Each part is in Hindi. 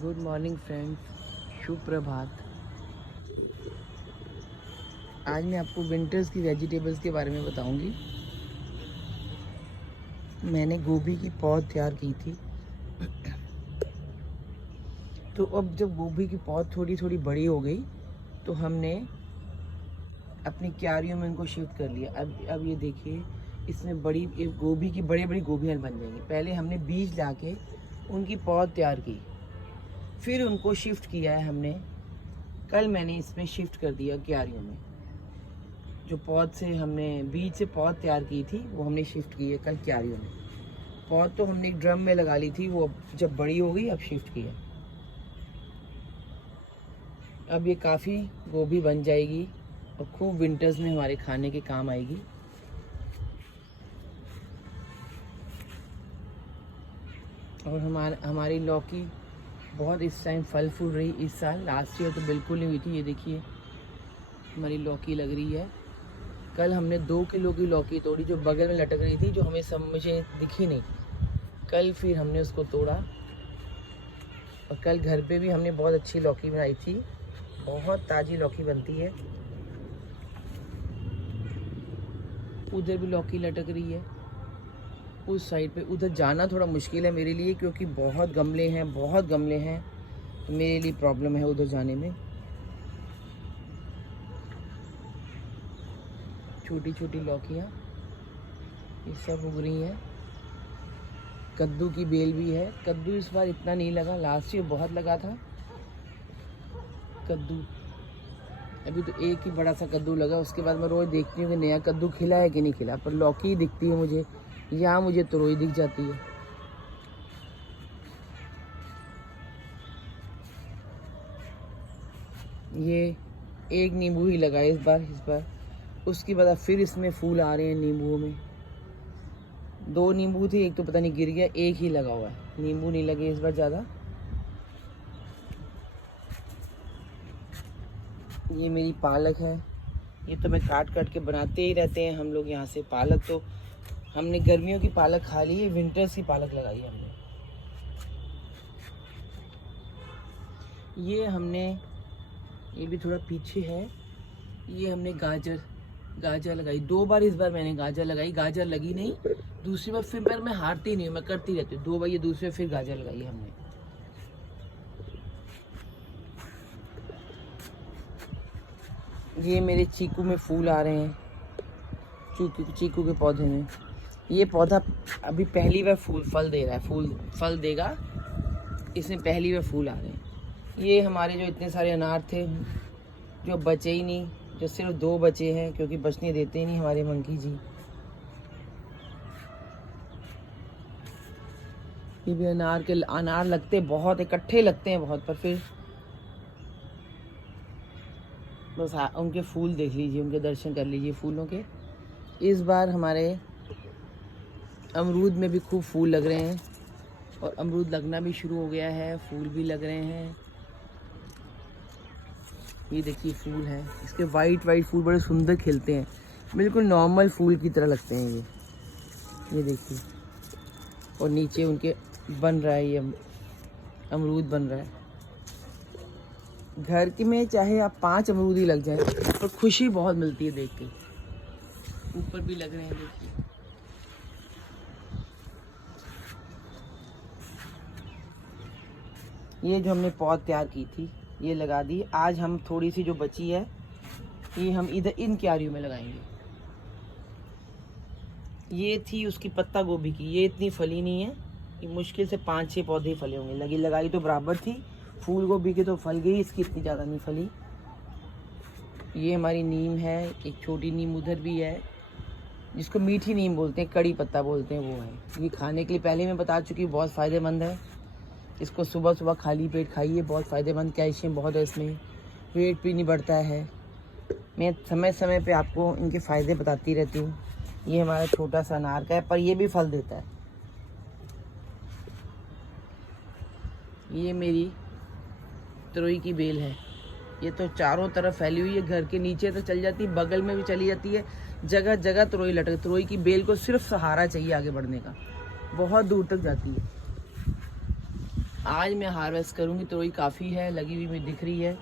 गुड मॉर्निंग फ्रेंड्स, शुभ प्रभात। आज मैं आपको विंटर्स की वेजिटेबल्स के बारे में बताऊंगी। मैंने गोभी की पौध तैयार की थी। तो अब जब गोभी की पौध थोड़ी थोड़ी बड़ी हो गई तो हमने अपनी क्यारियों में उनको शिफ्ट कर लिया। अब ये देखिए, इसमें बड़ी गोभी की बड़ी बड़ी गोभियाँ बन जाएंगी। पहले हमने बीज लाके उनकी पौध तैयार की, फिर उनको शिफ्ट किया है हमने। कल मैंने इसमें शिफ्ट कर दिया क्यारियों में। जो पौध से हमने बीज से पौध तैयार की थी वो हमने शिफ्ट की है कल क्यारियों में। पौध तो हमने एक ड्रम में लगा ली थी, वो जब बड़ी हो गई अब शिफ्ट किया। अब ये काफ़ी गोभी बन जाएगी और खूब विंटर्स में हमारे खाने के काम आएगी। और हमारी लौकी बहुत इस टाइम फल फूल रही इस साल। लास्ट ईयर तो बिल्कुल नहीं हुई थी। ये देखिए हमारी लौकी लग रही है। कल हमने 2 किलो की लौकी तोड़ी जो बगल में लटक रही थी, जो मुझे दिखी नहीं। कल फिर हमने उसको तोड़ा और कल घर पे भी हमने बहुत अच्छी लौकी बनाई थी। बहुत ताज़ी लौकी बनती है। उधर भी लौकी लटक रही है उस साइड पे। उधर जाना थोड़ा मुश्किल है मेरे लिए क्योंकि बहुत गमले हैं, तो मेरे लिए प्रॉब्लम है उधर जाने में। छोटी छोटी लौकियाँ ये सब उग रही हैं। कद्दू की बेल भी है। कद्दू इस बार इतना नहीं लगा, लास्ट ईयर बहुत लगा था कद्दू। अभी तो एक ही बड़ा सा कद्दू लगा। उसके बाद मैं रोज़ देखती हूँ कि नया कद्दू खिला है कि नहीं खिला, पर लौकी दिखती है मुझे। यहाँ मुझे तुरई दिख जाती है। ये एक नींबू ही लगा है इस बार। उसके बाद फिर इसमें फूल आ रहे हैं नींबुओं में। 2 नींबू थे, एक तो पता नहीं गिर गया, एक ही लगा हुआ है। नींबू नहीं लगे इस बार ज़्यादा। ये मेरी पालक है। ये तो मैं काट के बनाते ही रहते हैं हम लोग यहाँ से। पालक तो हमने गर्मियों की पालक खा ली है, विंटर्स की पालक लगाई है हमने। ये भी थोड़ा पीछे है। ये हमने गाजर लगाई 2 बार। इस बार मैंने गाजर लगाई, गाजर लगी नहीं। दूसरी बार फिर मैं हारती नहीं हूँ, मैं करती रहती हूँ। 2 बार, ये दूसरी बार फिर गाजर लगाई हमने। ये मेरे चीकू में फूल आ रहे हैं, चीकू के पौधे में। ये पौधा अभी पहली बार फल दे रहा है। फल देगा, इसमें पहली बार फूल आ रहे हैं। ये हमारे जो इतने सारे अनार थे जो बचे ही नहीं, जो सिर्फ 2 बचे हैं क्योंकि बचने देते ही नहीं हमारे मंकी जी। ये भी अनार लगते बहुत, इकट्ठे लगते हैं बहुत, पर फिर बस उनके फूल देख लीजिए, उनके दर्शन कर लीजिए फूलों के। इस बार हमारे अमरूद में भी खूब फूल लग रहे हैं और अमरूद लगना भी शुरू हो गया है, फूल भी लग रहे हैं। ये देखिए फूल है, इसके वाइट फूल बड़े सुंदर खिलते हैं, बिल्कुल नॉर्मल फूल की तरह लगते हैं ये देखिए। और नीचे उनके बन रहा है, ये अमरूद बन रहा है। घर के में चाहे आप 5 अमरूद ही लग जाए पर खुशी बहुत मिलती है देख के। ऊपर भी लग रहे हैं देखिए। ये जो हमने पौध तैयार की थी ये लगा दी। आज हम थोड़ी सी जो बची है ये हम इधर इन क्यारियों में लगाएंगे। ये थी उसकी पत्ता गोभी की, ये इतनी फली नहीं है। ये मुश्किल से 5-6 पौधे फले होंगे। लगाई तो बराबर थी। फूल गोभी की तो फल गई, इसकी इतनी ज़्यादा नहीं फली। ये हमारी नीम है, एक छोटी नीम उधर भी है जिसको मीठी नीम बोलते हैं, कड़ी पत्ता बोलते हैं, वो है। ये खाने के लिए पहले मैं बता चुकी हूँ बहुत फ़ायदेमंद है। इसको सुबह सुबह खाली पेट खाइए, बहुत फ़ायदेमंद, कैल्शियम बहुत है इसमें, वेट भी नहीं बढ़ता है। मैं समय समय पे आपको इनके फ़ायदे बताती रहती हूँ। ये हमारा छोटा सा अनार का है पर ये भी फल देता है। ये मेरी तुरई की बेल है। ये तो चारों तरफ फैली हुई है, घर के नीचे तक चली जाती है, बगल में भी चली जाती है, जगह जगह तुरई लटक। तुरई की बेल को सिर्फ सहारा चाहिए आगे बढ़ने का, बहुत दूर तक जाती है। आज मैं हार्वेस्ट करूँगी, तोरई काफ़ी है लगी हुई, मुझे दिख रही है।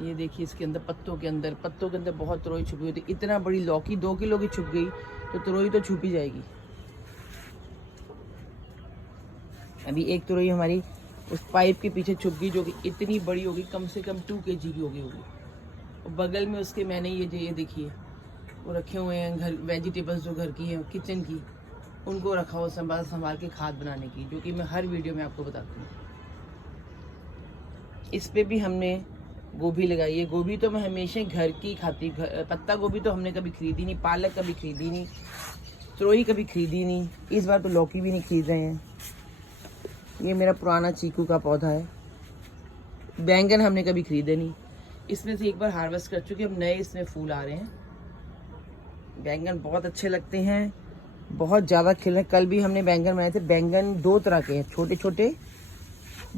ये देखिए इसके अंदर पत्तों के अंदर बहुत तोरई छुपी होती है। इतना बड़ी लौकी 2 किलो की छुप गई तो तोरई तो छुप ही जाएगी। अभी एक तोरई हमारी उस पाइप के पीछे छुप गई जो कि इतनी बड़ी होगी, कम से कम 2 kg की होगी। और बगल में उसके मैंने ये देखिए वो रखे हुए हैं घर वेजिटेबल्स जो घर की हैं किचन की, उनको रखा हुआ संभाल के खाद बनाने की, जो कि मैं हर वीडियो में आपको बताती हूँ। इस पे भी हमने गोभी लगाई है। गोभी तो मैं हमेशा घर की खाती, पत्ता गोभी तो हमने कभी खरीदी नहीं, पालक कभी खरीदी नहीं, तोरई कभी खरीदी नहीं, इस बार तो लौकी भी नहीं खरीद रहे हैं। ये मेरा पुराना चीकू का पौधा है। बैंगन हमने कभी खरीदे नहीं, इसमें से एक बार हार्वेस्ट कर चुके, अब नए इसमें फूल आ रहे हैं। बैंगन बहुत अच्छे लगते हैं, बहुत ज़्यादा खिल रहे। कल भी हमने बैंगन बनाए थे। बैंगन 2 तरह के हैं, छोटे छोटे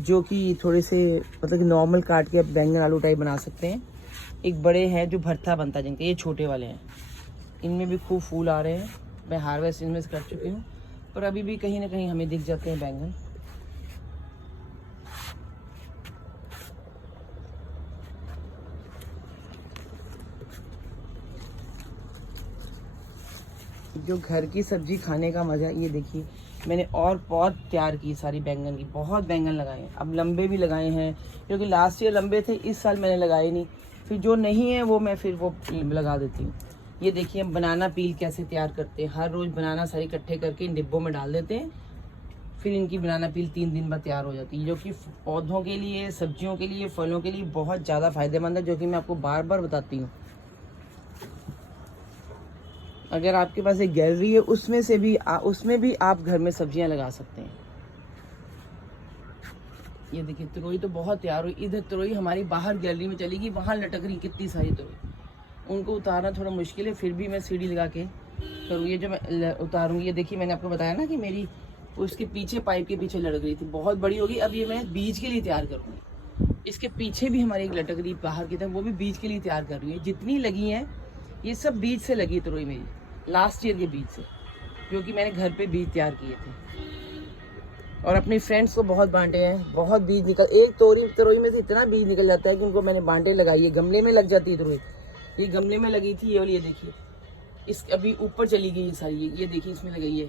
जो कि थोड़े से मतलब कि नॉर्मल काट के आप बैंगन आलू टाइप बना सकते हैं। एक बड़े हैं जो भरता बनता है जिनके, ये छोटे वाले हैं। इनमें भी खूब फूल आ रहे हैं। मैं हार्वेस्ट इनमें कर चुकी हूँ, पर अभी भी कहीं ना कहीं हमें दिख जाते हैं बैंगन। जो घर की सब्जी खाने का मज़ा, ये देखिए मैंने और पौध तैयार की सारी बैंगन की, बहुत बैंगन लगाए हैं। अब लंबे भी लगाए हैं, क्योंकि लास्ट ईयर लंबे थे, इस साल मैंने लगाए नहीं। फिर जो नहीं है वो मैं फिर वो लगा देती हूँ। ये देखिए हम बनाना पील कैसे तैयार करते हैं। हर रोज़ बनाना सारी इकट्ठे करके इन डिब्बों में डाल देते हैं, फिर इनकी बनाना पील 3 दिन बाद तैयार हो जाती है, जो कि पौधों के लिए, सब्जियों के लिए, फलों के लिए बहुत ज़्यादा फ़ायदेमंद है, जो कि मैं आपको बार बार बताती हूँ। अगर आपके पास एक गैलरी है उसमें भी आप घर में सब्जियां लगा सकते हैं। ये देखिए तोरई तो बहुत तैयार हुई। इधर तोरई हमारी बाहर गैलरी में चली गई, वहाँ लटक रही कितनी सारी तोरई। उनको उतारना थोड़ा मुश्किल है, फिर भी मैं सीढ़ी लगा के करूँ। ये जो मैं उतारूँगी, ये देखिए मैंने आपको बताया ना कि मेरी उसके पीछे पाइप के पीछे लटक रही थी, बहुत बड़ी होगी। अब ये मैं बीज के लिए तैयार करूँगी। इसके पीछे भी हमारी एक लटक रही बाहर की तरफ, वो भी बीज के लिए तैयार कर रही है। जितनी लगी हैं ये सब बीज से लगी तोरई मेरी, लास्ट ईयर के बीज से, जो कि मैंने घर पे बीज तैयार किए थे और अपने फ्रेंड्स को बहुत बांटे हैं। बहुत बीज निकल, एक तोरई में से इतना बीज निकल जाता है कि उनको मैंने बांटे लगाई है। गमले में लग जाती है तोरई, ये गमले में लगी थी। ये देखिए इस अभी ऊपर चली गई ये सारी, ये देखिए इसमें लगी है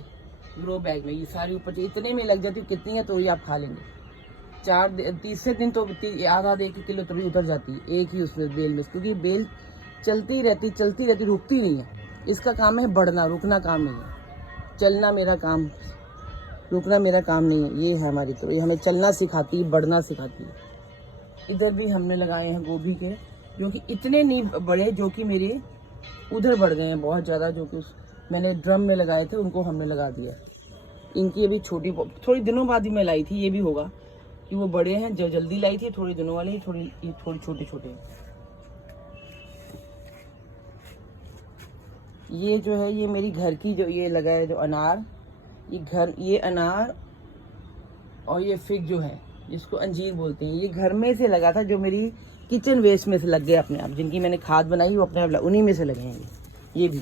ग्रो बैग में, ये सारी ऊपर इतने में लग जाती है। कितनी है तोरई आप खा लेंगे। तीसरे दिन तो आधा 1 किलो तोरई उतर जाती है एक ही उसमें बेल में, क्योंकि बेल चलती रहती, रुकती नहीं है। इसका काम है बढ़ना, रुकना काम नहीं है। चलना मेरा काम, रुकना मेरा काम नहीं है। ये है हमारी तोरई, हमें चलना सिखाती है, बढ़ना सिखाती है। इधर भी हमने लगाए हैं गोभी के, जो कि इतने नहीं बड़े, जो कि मेरे उधर बढ़ गए हैं बहुत ज़्यादा, जो कि मैंने ड्रम में लगाए थे उनको हमने लगा दिया। इनकी अभी छोटी, थोड़ी दिनों बाद ही मैं लाई थी, ये भी होगा कि वो बड़े हैं। जो जल्दी लाई थी थोड़ी दिनों वाले, थोड़ी छोटे छोटे। ये जो है ये मेरी घर की जो ये लगा है जो अनार, ये अनार और ये फिग जो है जिसको अंजीर बोलते हैं, ये घर में से लगा था, जो मेरी किचन वेस्ट में से लग गए अपने आप, जिनकी मैंने खाद बनाई वो अपने आप उन्हीं में से लगे हैं। ये भी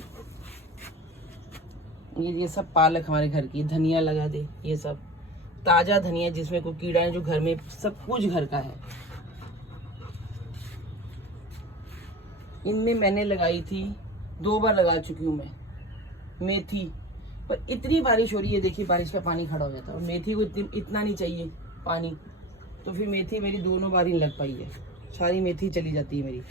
ये सब पालक हमारे घर की, धनिया लगा दे, ये सब ताज़ा धनिया जिसमें कोई कीड़ा है, जो घर में सब कुछ घर का है। इनमें मैंने लगाई थी 2 बार लगा चुकी हूँ मैं मेथी, पर इतनी बारिश हो रही है, देखिए बारिश का पानी खड़ा हो जाता है और मेथी को इतना नहीं चाहिए पानी, तो फिर मेथी मेरी दोनों बार ही लग पाई है, सारी मेथी चली जाती है मेरी।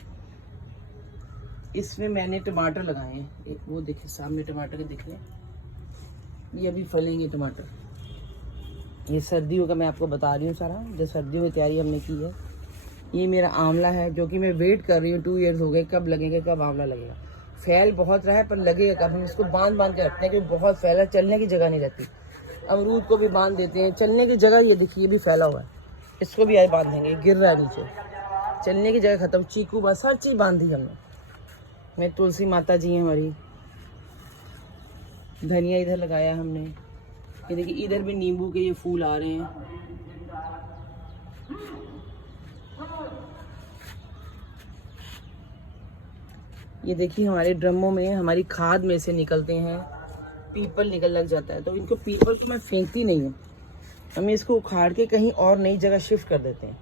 इसमें मैंने टमाटर लगाए हैं, वो देखिए सामने टमाटर दिख रहे हैं, ये अभी फलेंगे टमाटर। ये सर्दियों का मैं आपको बता रही हूँ सारा, जो सर्दियों की तैयारी हमने की है। ये मेरा आंवला है, जो कि मैं वेट कर रही हूँ, 2 ईयर्स हो गए, कब लगेगा, कब आंवला लगेगा। फैल बहुत रहा है पर लगेगा कब, हम इसको बांध के रखते हैं, क्योंकि बहुत फैला, चलने की जगह नहीं रहती। अमरूद को भी बांध देते हैं, चलने की जगह, ये देखिए ये भी फैला हुआ है, इसको भी आज बांध देंगे, गिर रहा है नीचे, चलने की जगह खत्म। चीकू बस हर चीज़ बांध दी हमने। मैं तुलसी माता जी हैं हमारी, धनिया इधर लगाया हमने। ये देखिए इधर भी नींबू के ये फूल आ रहे हैं। ये देखिए हमारे ड्रमों में, हमारी खाद में से निकलते हैं पीपल निकल लग जाता है, तो इनको पीपल को मैं फेंकती नहीं हूँ, हम इसको उखाड़ के कहीं और नई जगह शिफ्ट कर देते हैं।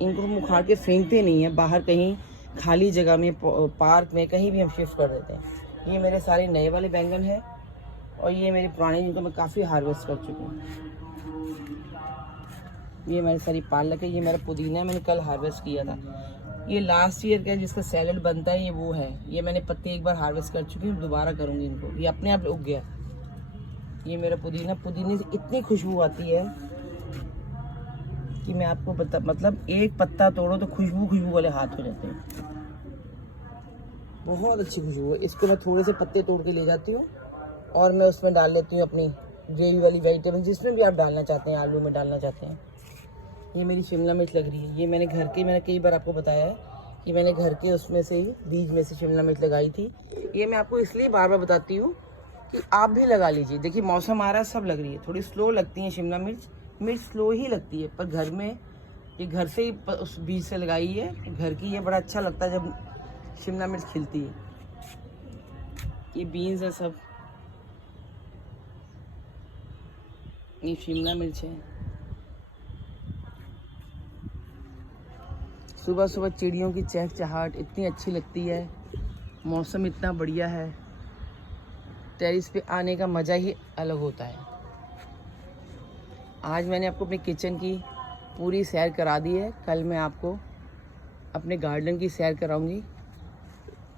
इनको हम उखाड़ के फेंकते नहीं हैं, बाहर कहीं खाली जगह में, पार्क में, कहीं भी हम शिफ्ट कर देते हैं। ये मेरे सारे नए वाले बैंगन हैं और ये मेरे पुराने जिनको मैं काफ़ी हार्वेस्ट कर चुकी हूँ। ये मेरी सारी पालक है, ये मेरा पुदीना है, मैंने कल हार्वेस्ट किया था। ये लास्ट ईयर का जिसका सैलेड बनता है, ये वो है। ये मैंने पत्ते एक बार हार्वेस्ट कर चुकी हूँ, दोबारा करूँगी इनको। ये अपने आप उग गया। ये मेरा पुदीना, पुदीने से इतनी खुशबू आती है कि मैं आपको बता, मतलब एक पत्ता तोड़ो तो खुशबू वाले हाथ हो जाते हैं। बहुत अच्छी खुशबू है। इसको मैं थोड़े से पत्ते तोड़ के ले जाती हूँ और मैं उसमें डाल लेती हूँ अपनी ग्रेवी वाली वेजिटेबल, जिसमें भी आप डालना चाहते हैं, आलू में डालना चाहते हैं। ये मेरी शिमला मिर्च लग रही है। ये मैंने घर के, मैंने कई बार आपको बताया है कि मैंने घर के उसमें से ही, बीज में से शिमला मिर्च लगाई थी। ये मैं आपको इसलिए बार बार बताती हूँ कि आप भी लगा लीजिए। देखिए मौसम आ रहा है, सब लग रही है। थोड़ी स्लो लगती है शिमला मिर्च, मिर्च स्लो ही लगती है, पर घर में ये घर से ही उस बीज से लगाई है घर की। ये बड़ा अच्छा लगता है जब शिमला मिर्च खिलती है। ये बीन्स है सब, ये शिमला मिर्च है। सुबह सुबह चिड़ियों की चहचहाहट इतनी अच्छी लगती है, मौसम इतना बढ़िया है, टेरिस पे आने का मज़ा ही अलग होता है। आज मैंने आपको अपनी किचन की पूरी सैर करा दी है, कल मैं आपको अपने गार्डन की सैर कराऊंगी।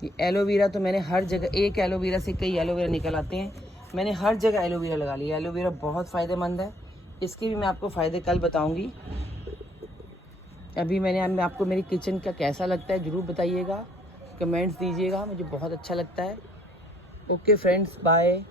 ये एलोवेरा तो मैंने हर जगह, एक एलोवेरा से कई एलोवेरा निकल आते हैं, मैंने हर जगह एलोवेरा लगा लिया। एलोवेरा बहुत फ़ायदेमंद है, इसके भी मैं आपको फ़ायदे कल बताऊंगी। अभी मैं आपको मेरी किचन का कैसा लगता है ज़रूर बताइएगा, कमेंट्स दीजिएगा, मुझे बहुत अच्छा लगता है। Okay friends, bye.